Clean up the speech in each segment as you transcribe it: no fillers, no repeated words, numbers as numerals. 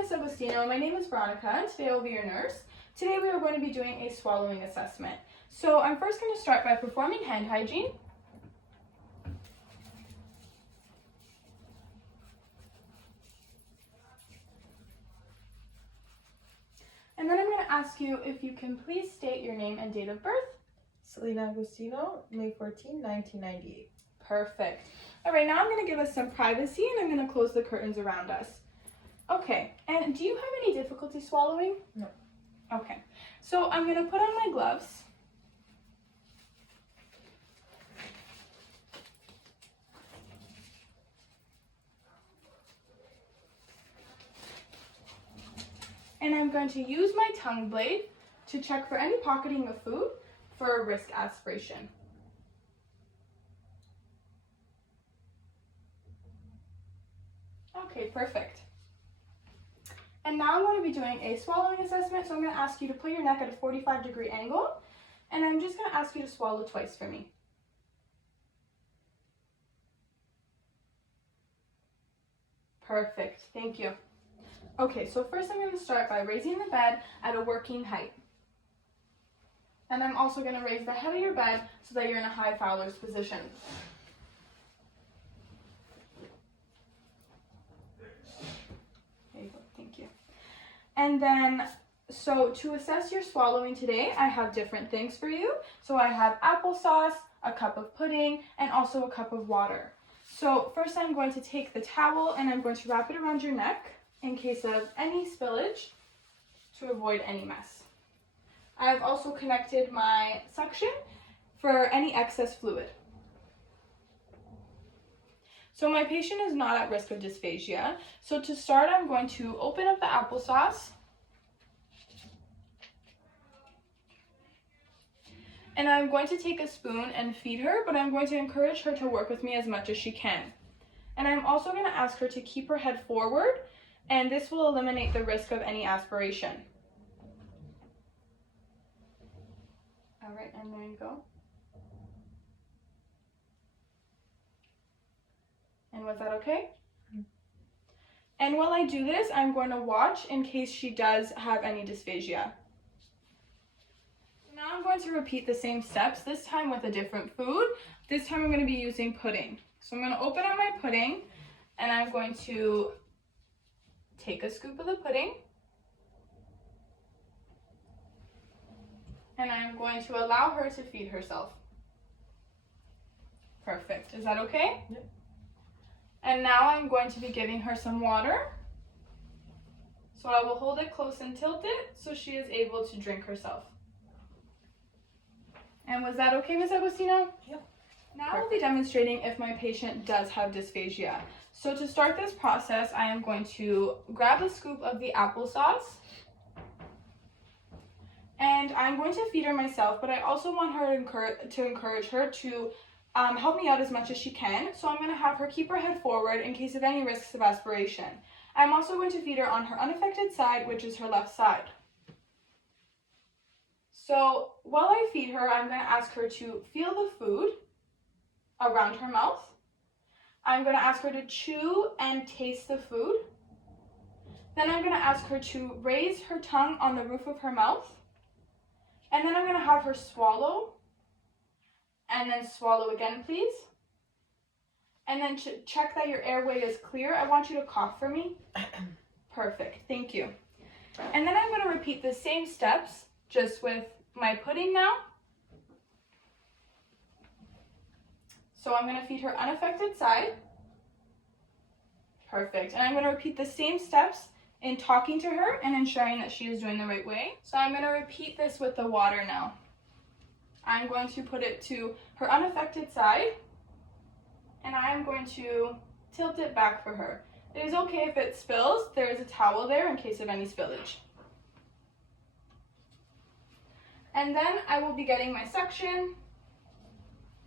Ms. Agostino. My name is Veronica, and today I will be your nurse. Today we are going to be doing a swallowing assessment. So I'm first going to start by performing hand hygiene. And then I'm going to ask you if you can please state your name and date of birth. Selena Agostino, May 14, 1998. Perfect. All right, now I'm going to give us some privacy and I'm going to close the curtains around us. Okay, and do you have any difficulty swallowing? No. Okay, so I'm going to put on my gloves. And I'm going to use my tongue blade to check for any pocketing of food for a risk aspiration. Okay, perfect. And now I'm going to be doing a swallowing assessment, so I'm going to ask you to put your neck at a 45-degree angle, and I'm just going to ask you to swallow twice for me. Perfect, thank you. Okay, so first I'm going to start by raising the bed at a working height. And I'm also going to raise the head of your bed so that you're in a high Fowler's position. There you go, thank you. And then, so to assess your swallowing today, I have different things for you. So I have applesauce, a cup of pudding, and also a cup of water. So first I'm going to take the towel and I'm going to wrap it around your neck in case of any spillage to avoid any mess. I've also connected my suction for any excess fluid. So my patient is not at risk of dysphagia. So to start, I'm going to open up the applesauce. And I'm going to take a spoon and feed her, but I'm going to encourage her to work with me as much as she can. And I'm also going to ask her to keep her head forward, and this will eliminate the risk of any aspiration. All right, and there you go. And was that okay? Mm-hmm. And while I do this, I'm going to watch in case she does have any dysphagia. Now I'm going to repeat the same steps, this time with a different food. This time I'm going to be using pudding. So I'm going to open up my pudding, and I'm going to take a scoop of the pudding. And I'm going to allow her to feed herself. Perfect. Is that okay? Yep. And now I'm going to be giving her some water. So I will hold it close and tilt it so she is able to drink herself. And was that okay, Ms. Agostino? Yep. Now I'll be demonstrating if my patient does have dysphagia. So to start this process, I am going to grab a scoop of the applesauce. And I'm going to feed her myself, but I also want her to encourage her to help me out as much as she can. So I'm going to have her keep her head forward in case of any risks of aspiration. I'm also going to feed her on her unaffected side, which is her left side. So while I feed her, I'm going to ask her to feel the food around her mouth. I'm going to ask her to chew and taste the food. Then I'm going to ask her to raise her tongue on the roof of her mouth. And then I'm going to have her swallow. And then swallow again, please. And then check that your airway is clear. I want you to cough for me. Perfect, thank you. And then I'm going to repeat the same steps, just with my pudding now. So I'm going to feed her unaffected side. Perfect. And I'm going to repeat the same steps in talking to her and ensuring that she is doing the right way. So I'm going to repeat this with the water now. I'm going to put it to her unaffected side, and I am going to tilt it back for her. It is okay if it spills. There is a towel there in case of any spillage. And then I will be getting my suction,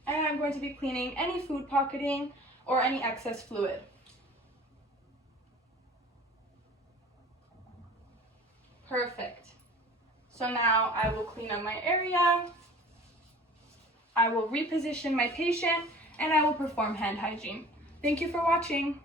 and I'm going to be cleaning any food pocketing or any excess fluid. Perfect. So now I will clean up my area, I will reposition my patient, and I will perform hand hygiene. Thank you for watching.